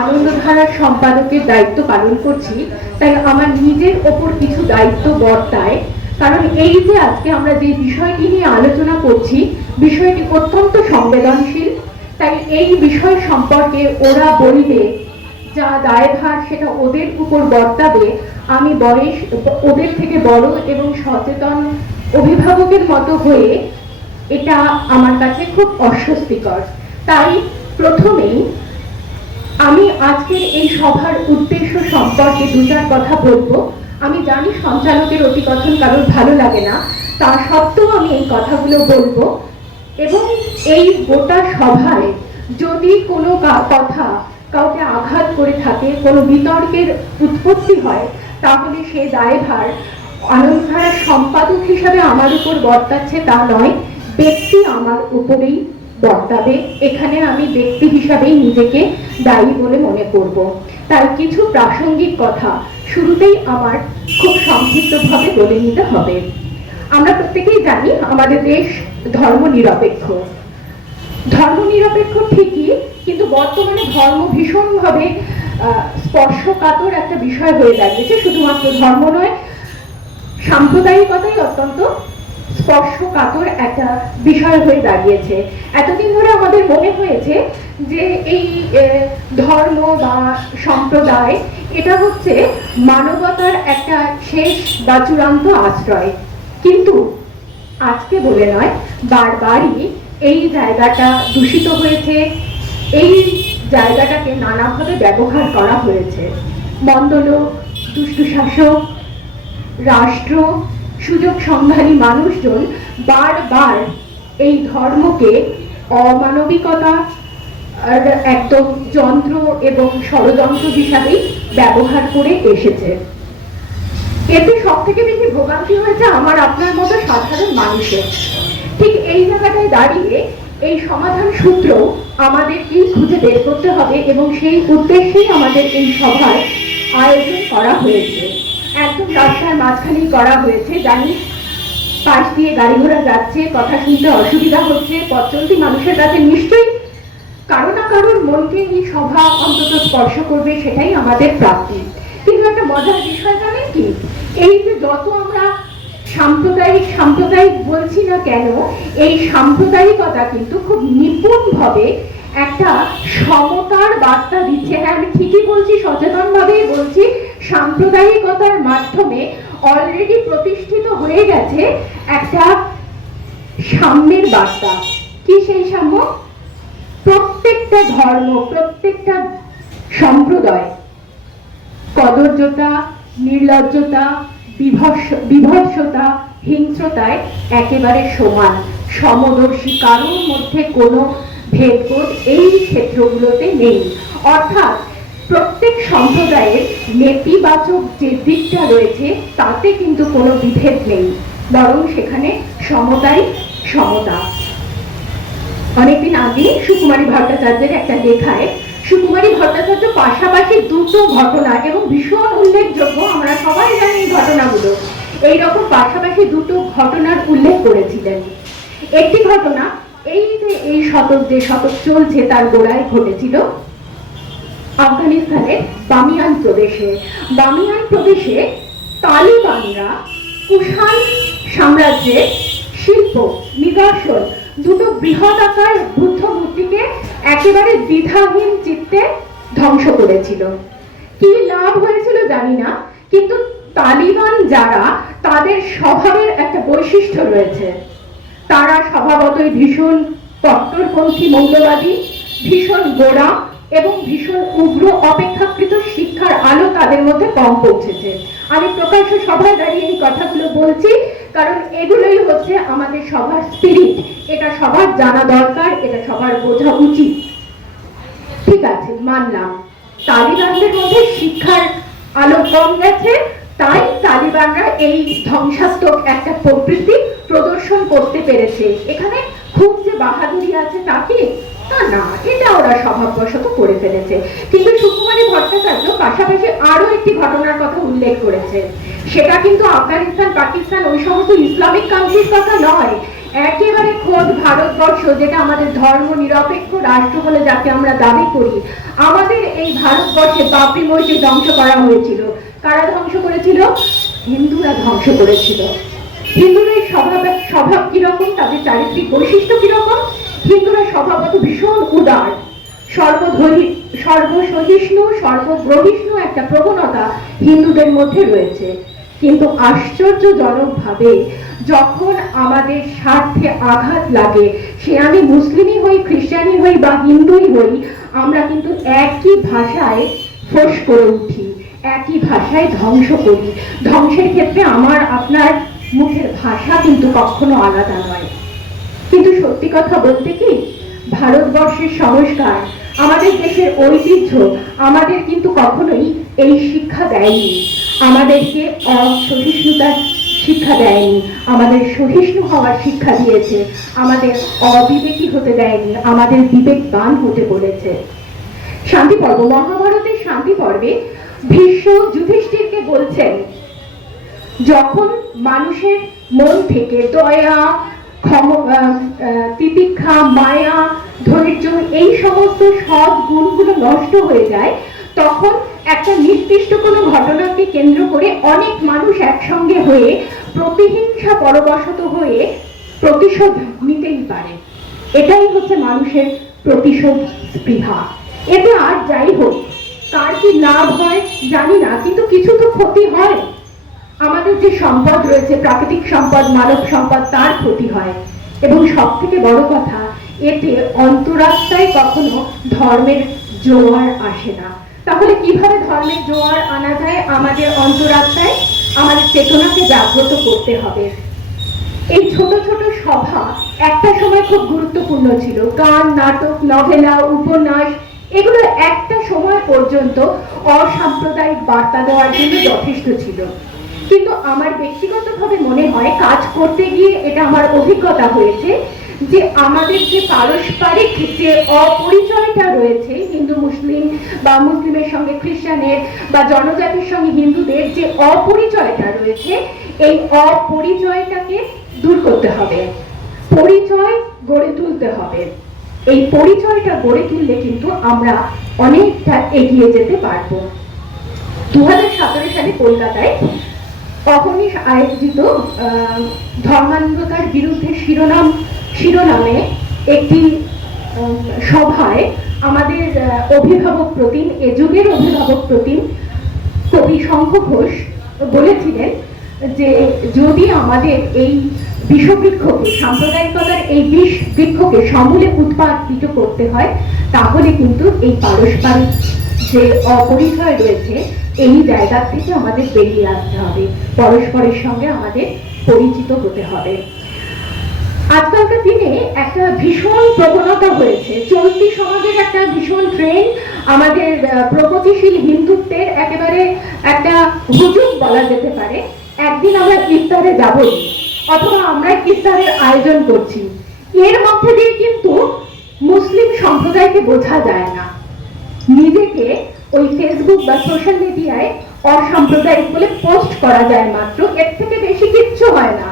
আনন্দধারার সম্পাদকের দায়িত্ব পালন করছি, তাই আমার নিজের ওপর কিছু দায়িত্ব বর্তায়। কারণ এই যে আজকে আমরা যে বিষয়টি নিয়ে আলোচনা করছি, বিষয়টি অত্যন্ত সংবেদনশীল। তাই এই বিষয় সম্পর্কে ওরা বলবে, যা দায়ভার সেটা ওদের উপর বর্তাবে। আমি বয়স ওদের থেকে বড় এবং সচেতন অভিভাবকের মতো হয়ে এটা আমার কাছে খুব অস্বস্তিকর। তাই প্রথমেই আমি আজকের এই সভার উদ্দেশ্য সম্পর্কে দু চার কথা বলব। আমি জানি সঞ্চালকের অতিকথন কারোর ভালো লাগে না, তা সত্ত্বেও আমি এই কথাগুলো বলব। এবং এই গোটা সভায় যদি কোনো কথা কাউকে আঘাত করে থাকে, কোনো বিতর্কের উৎপত্তি হয়, তাহলে সে দায়ভার আনন্দধারার সম্পাদক হিসাবে আমার উপর বর্তাচ্ছে তা নয়, ব্যক্তি আমার উপরেই বর্তাবে এখানে আমি ব্যক্তি হিসাবেই নিজেকে দায়ী বলে মনে করব। তার কিছু প্রাসঙ্গিক কথা শুরুতেই আমার খুব সংক্ষিপ্তভাবে বলে নিতে হবে। আমরা প্রত্যেকেই জানি আমাদের দেশ ধর্ম নিরপেক্ষ ধর্ম নিরপেক্ষ ঠিকই, কিন্তু বর্তমানে ধর্ম ভীষণভাবে স্পর্শকাতর একটা বিষয় হয়ে দাঁড়িয়েছে। শুধুমাত্র ধর্ম নয়, সাম্প্রদায়িকতাই অত্যন্ত স্পর্শকাতর একটা বিষয় হয়ে দাঁড়িয়েছে। এতদিন ধরে আমাদের মনে হয়েছে যে এই ধর্ম বা সম্প্রদায়, এটা হচ্ছে মানবতার একটা শেষ বা চূড়ান্ত আশ্রয়। কিন্তু আজকে বলে নয়, বারবারই এই জায়গাটা দূষিত হয়েছে, এই জায়গাটাকে নানাভাবে ব্যবহার করা হয়েছে। মন্দ লোক দুষ্টু শাসক, রাষ্ট্র সুযোগ সন্ধানী মানুষজন বারবার এই ধর্মকে অমানবিকতা একদম যন্ত্র এবং ষড়যন্ত্র হিসাবেই ব্যবহার করে এসেছে। এতে সব থেকে বেশি ভোগান্তি হয়েছে আমার আপনার মতো সাধারণ মানুষের। ঠিক এই জায়গাটায় দাঁড়িয়ে এই সমাধান সূত্র আমাদেরকেই খুঁজে বের করতে হবে এবং সেই উদ্দেশ্যেই আমাদের এই সভার আয়োজন করা হয়েছে। একদম রাস্তার মাঝখানেই করা হয়েছে। জানি পাশ দিয়ে গাড়ি ঘোড়া যাচ্ছে, কথা শুনতে অসুবিধা হচ্ছে, পথ চলতি মানুষের কাছে নিশ্চয়ই কারও না কারোর মনকে এই সভা অন্তত স্পর্শ করবে, সেটাই আমাদের প্রাপ্তি। কিন্তু একটা মজার বিষয় জানেন কি? এই যে যত আমরা সাম্প্রদায়িক সাম্প্রদায়িক বলছি না কেন, এই সাম্প্রদায়িকতা কিন্তু খুব নিপুণভাবে একটা সমতার বার্তা দিচ্ছে। হ্যাঁ আমি ঠিকই বলছি সচেতন ভাবেই বলছি সাম্প্রদায়িকতার মাধ্যমে অলরেডি প্রতিষ্ঠিত হয়ে গেছে একটা সাম্যের বার্তা। কি সেই সাম্য? প্রত্যেকটা ধর্ম, প্রত্যেকটা সম্প্রদায়। কদর্যতা, নির্লজ্জতা বিভৎস বিভৎসতা হিংস্রতায় একেবারে সমান। সমদর্শী কারোর মধ্যে কোনো ভেদবোধ এই ক্ষেত্রগুলোতে নেই। অর্থাৎ প্রত্যেক সম্প্রদায়ের নেতিবাচক যে দিকটা রয়েছে, তাতে কিন্তু কোনো বিভেদ নেই। বরং সেখানে সমতাই সমতা। অনেকদিন আগে সুকুমারী ভট্টাচার্যের একটা লেখায়, সুকুমারী ভট্টাচার্য পাশাপাশি দুটো ঘটনা এবং ভীষণ উল্লেখযোগ্য, আমরা সবাই জানি এই ঘটনাগুলো। এইরকম পাশাপাশি দুটো ঘটনার উল্লেখ করেছিলেন। একটি ঘটনা, এই যে এই শতক, যে শতক চলছে তার গোড়ায় ঘটেছিল আফগানিস্তানের বামিয়ান প্রদেশে। বামিয়ান প্রদেশে তালিবানরা কুষাণ সাম্রাজ্যের শিল্প, নিদর্শন, দুটো বৃহৎ আকার বুদ্ধ মূর্তিকে একেবারে দ্বিধাহীন চিত্তে ধ্বংস করেছিল। কি লাভ হয়েছিল জানি না, কিন্তু তালিবান যারা তাদের স্বভাবের একটা বৈশিষ্ট্য রয়েছে। তারা স্বভাবতই ভীষণ কট্টরপন্থী, মৌলবাদী, ভীষণ গোড়া এবং ভীষণ উগ্র অপেক্ষাকৃত শিক্ষার আলো তাদের মধ্যে কম পৌঁছেছে। আমি প্রকাশ্য সভায় দাঁড়িয়ে এই কথাগুলো বলছি, কারণ এগুলোই হচ্ছে আমাদের সবার স্পিরিট এটা সবার জানা দরকার, এটা সবার বোঝা উচিত। ঠিক আছে, মানলাম। তালিবানদের মধ্যে শিক্ষার আলো কম গেছে, তাই তালিবানরা এই ধ্বংসাত্মক একটা প্রবৃত্তি প্রদর্শন করতে পেরেছে। এখানে খুব যে বাহাদুরি আছে তা তা না, এটা ওরা স্বভাববশত করে ফেলেছে। কিন্তু সুকুমারী ভট্টাচার্য পাশাপাশি আরও একটি ঘটনার কথা উল্লেখ করেছে। সেটা কিন্তু আফগানিস্তান, পাকিস্তান, ওই সমস্ত ইসলামিক কান্ট্রির কথা নয়। একেবারে খোদ ভারতবর্ষ, যেটা আমাদের ধর্ম নিরপেক্ষ রাষ্ট্র বলে যাকে আমরা দাবি করি। আমাদের এই ভারতবর্ষে বাবরি মসজিদ ধ্বংস করা হয়েছিল। কারা ধ্বংস করেছিল? হিন্দুরা ধ্বংস করেছিল। হিন্দুদের স্বভাব স্বভাব কীরকম? তাদের চারিত্রিক বৈশিষ্ট্য কীরকম? হিন্দুরা স্বভাবত ভীষণ উদার। সর্বধরি সর্বসহিষ্ণু, সর্বগ্রহিষ্ণু একটা প্রবণতা হিন্দুদের মধ্যে রয়েছে। কিন্তু আশ্চর্যজনকভাবে যখন আমাদের স্বার্থে আঘাত লাগে, সে আমি মুসলিমই হই, খ্রিস্টানই হই বা হিন্দুই হই, আমরা কিন্তু একই ভাষায় ফোঁস করে উঠি, একই ভাষায় ধ্বংস করি। ধ্বংসের ক্ষেত্রে আমার, আপনার মুখের ভাষা কিন্তু কখনো আলাদা নয়। কিন্তু সত্যি কথা বলতে কি, ভারতবর্ষের সংস্কার, আমাদের দেশের ঐতিহ্য, আমাদের কিন্তু কখনোই এই শিক্ষা দেয়নি। আমাদেরকে অসহিষ্ণুতার শিক্ষা দেয়নি, আমাদের সহিষ্ণু হওয়ার শিক্ষা দিয়েছে, আমাদের অবিবেকী হতে দেয়নি, আমাদের বিবেকবান হতে বলেছে। শান্তি পর্ব, মহাভারতের শান্তি পর্বে ভীষ্ম যুধিষ্ঠিরকে বলছেন, যখন মানুষের মন থেকে দয়া তিতিক্ষা, মায়া ধৈর্য এই সমস্ত সৎ গুণগুলো নষ্ট হয়ে যায়, তখন একটা নির্দিষ্ট কোনো ঘটনাকে কেন্দ্র করে অনেক মানুষ একসঙ্গে হয়ে প্রতিহিংসা পরবশত হয়ে প্রতিশোধ নিতেই পারে। এটাই হচ্ছে মানুষের প্রতিশোধ স্পৃহা। এতে আর যাই হোক, কার কি লাভ হয় জানি না, কিন্তু কিছু তো ক্ষতি হয়। আমাদের যে সম্পদ রয়েছে, প্রাকৃতিক সম্পদ, মানব সম্পদ, তার ক্ষতি হয়। এবং সব থেকে বড় কথা, এতে অন্তরাত্মায় কখনো ধর্মের জোয়ার আসে না। তাহলে কীভাবে ধর্মের জোয়ার আনা যায় আমাদের অন্তরাত্মায়? আমাদের চেতনাকে জাগ্রত করতে হবে। এই ছোট ছোট সভা একটা সময় খুব গুরুত্বপূর্ণ ছিল। গান, নাটক, নভেলা, উপন্যাস, এগুলো একটা সময় পর্যন্ত অসাম্প্রদায়িক বার্তা দেওয়ার জন্য যথেষ্ট ছিল। কিন্তু আমার ব্যক্তিগতভাবে মনে হয় কাজ করতে গিয়ে এটা আমার অভিজ্ঞতা হয়েছে যে আমাদের যে পারস্পরিক যে অপরিচয়টা রয়েছে, হিন্দু, মুসলিম বা মুসলিমের সঙ্গে খ্রিস্টানের বা জনজাতির সঙ্গে হিন্দুদের যে অপরিচয়টা রয়েছে, এই অপরিচয়টাকে দূর করতে হবে। পরিচয় গড়ে তুলতে হবে। এই পরিচয়টা গড়ে তুললে কিন্তু আমরা অনেকটা এগিয়ে যেতে পারব। দু হাজার সতেরো সালে কলকাতায় অহর্নিশ আয়োজিত ধর্মান্ধতার বিরুদ্ধে শিরোনাম, শিরোনামে একটি সভায় আমাদের অভিভাবক প্রতিম, এ যুগের অভিভাবক প্রতিম কবি শঙ্খ ঘোষ বলেছিলেন যে, যদি আমাদের এই বিষবৃক্ষকে সাম্প্রদায়িকতার এই বিষ বৃক্ষকে সমূলে উৎপাদিত করতে হয়, তাহলে কিন্তু এই পারস্পরিক যে অপরিচয় রয়েছে এই জায়গা থেকে আমাদের বেরিয়ে আসতে হবে। পরস্পরের সঙ্গে আমাদের পরিচিত হতে হবে। আজকালকার দিনে একটা ভীষণ প্রবণতা হয়েছে। চলতি সমাজের একটা ভীষণ ট্রেন্ড আমাদের প্রগতিশীল হিন্দুত্বের একেবারে একটা হুজুগ বলা যেতে পারে। একদিন আমরা ইফতারে যাবই, অথবা আমরা ইফতারের আয়োজন করছি। এর মধ্যে দিয়ে কিন্তু মুসলিম সম্প্রদায়কে বোঝা যায় না। নিজেকে ওই ফেসবুক বা সোশ্যাল মিডিয়ায় অসাম্প্রদায়িক বলে পোস্ট করা যায় মাত্র। এর থেকে বেশি কিচ্ছু হয় না।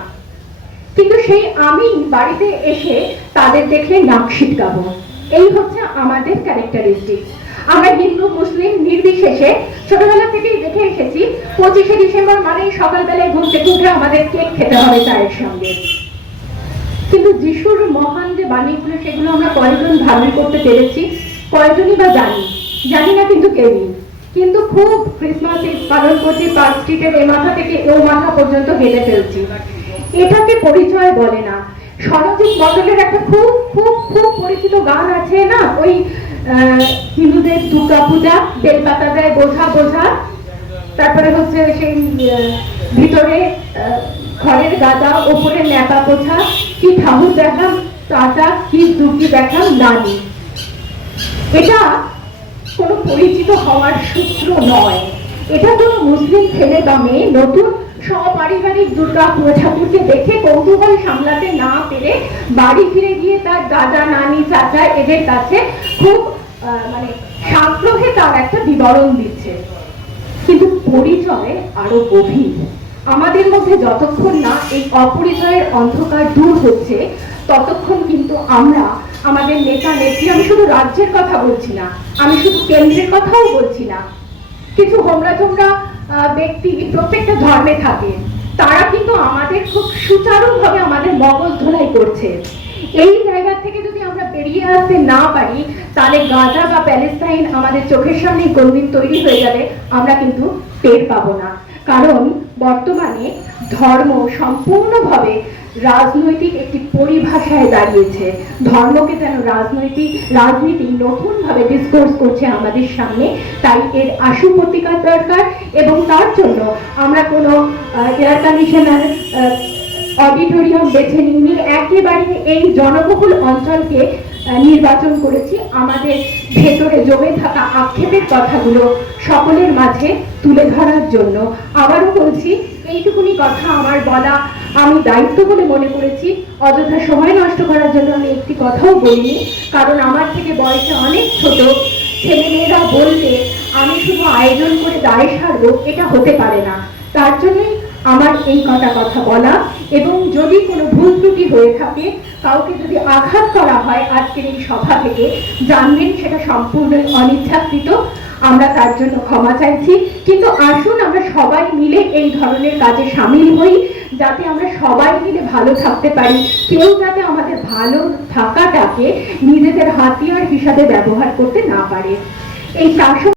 কিন্তু সেই আমি বাড়িতে এসে তাদের দেখলে নাক শিটকাবো এই হচ্ছে আমাদের ক্যারেক্টারিস্টিক আমরা হিন্দু, মুসলিম, নির্বিশেষে ছোটবেলা থেকেই দেখে এসেছি, পঁচিশে ডিসেম্বর মানেই সকালবেলায় ঘুম থেকে উঠে আমাদের কেক খেতে হবে চায়ের সঙ্গে। কিন্তু যিশুর মহান যে বাণীগুলো, সেগুলো আমরা কয়েকজন ধারণ করতে পেরেছি কয়েকজনই বা জানি। জানি না কিন্তু কেউই কিন্তু খুব ক্রিসমাস পালন করছি, পার্ক স্ট্রিটের এ মাথা থেকে ও মাথা পর্যন্ত হেঁটে ফেলছি। এটাকে পরিচয় বলে না। সরজিৎ মন্ডলের একটা খুব খুব খুব পরিচিত গান আছে না? ওই হিন্দুদের দুর্গা পূজা, বেলপাতা দেয়, বোঝা বোঝা। তারপরে হচ্ছে সেই ভিতরে খড়ের গাদা, ওপরে ন্যাপা পোছা। কি ঠাকুর দেখাম তাটা কি দুর্গি দেখাম, নানি। এটা কোনো পরিচিত হওয়ার সূত্র নয়। এটা কোনো মুসলিম ছেলে বা মেয়ে, নতুন সপারিবারিক দুর্গা ঠাকুরকে দেখে কৌতূহল সামলাতে না পেরে বাড়ি ফিরে গিয়ে তার দাদা, নানি, চাচা এদের কাছে খুব মানে সাগ্রহে তার একটা বিবরণ দিচ্ছে। কিন্তু পরিচয় আরও গভীর। আমাদের মধ্যে যতক্ষণ না এই অপরিচয়ের অন্ধকার দূর হচ্ছে, ততক্ষণ কিন্তু আমরা আমাদের নেতা নেত্রী আমি শুধু রাজ্যের কথা বলছি না আমি শুধু কেন্দ্রের কথাও বলছি না। কিছু হোমরা আহ, ব্যক্তি প্রত্যেকটা ধর্মে থাকে তারা কিন্তু আমাদের খুব সুচারুভাবে আমাদের মগজ ধোলাই করছে। এই জায়গা থেকে যদি আমরা বেরিয়ে আসতে না পারি তাহলে গাজা বা প্যালেস্তাইন আমাদের চোখের সামনে কোনদিন তৈরি হয়ে যাবে আমরা কিন্তু টের পাবো না। কারণ বর্তমানে ধর্ম সম্পূর্ণভাবে রাজনৈতিক একটি পরিভাষায় দাঁড়িয়েছে। ধর্মকে যেন রাজনৈতিক রাজনীতি নতুনভাবে ডিসকোর্স করছে আমাদের সামনে, তাই এর আশু প্রতিকার দরকার এবং তার জন্য আমরা কোনো এয়ার কন্ডিশনার অডিটোরিয়াম বেছে নিইনি। একেবারে এই জনবহুল অঞ্চলকে নির্বাচন করেছি। আমাদের ভেতরে জমে থাকা আক্ষেপের কথাগুলো সকলের মাঝে তুলে ধরার জন্য আবারও বলছি এইটুকুনি কথা আমার বলা আমি দায়িত্ব বলে মনে করেছি। অযথা সময় নষ্ট করার জন্য আমি একটি কথাও বলিনি, কারণ আমার থেকে বয়সে অনেক ছোট। ছেলেমেয়েরা বলতে আমি শুধু আয়োজন করে দায় সারবো, এটা হতে পারে না। তার জন্যই আমার এই কটা কথা বলা। এবং যদি কোনো ভুল ত্রুটি হয়ে থাকে, কাউকে যদি আঘাত করা হয় আজকের এই সভা থেকে, জানবেন সেটা সম্পূর্ণই অনিচ্ছাকৃত। আমরা তার জন্য ক্ষমা চাইছি। কিন্তু আসুন আমরা সবাই মিলে এই ধরনের কাজে সামিল হই, যাতে আমরা সবাই মিলে ভালো থাকতে পারি। কেউ যাতে আমাদের ভালো থাকাটাকে নিজেদের হাতিয়ার হিসাবে ব্যবহার করতে না পারে। এই চারশো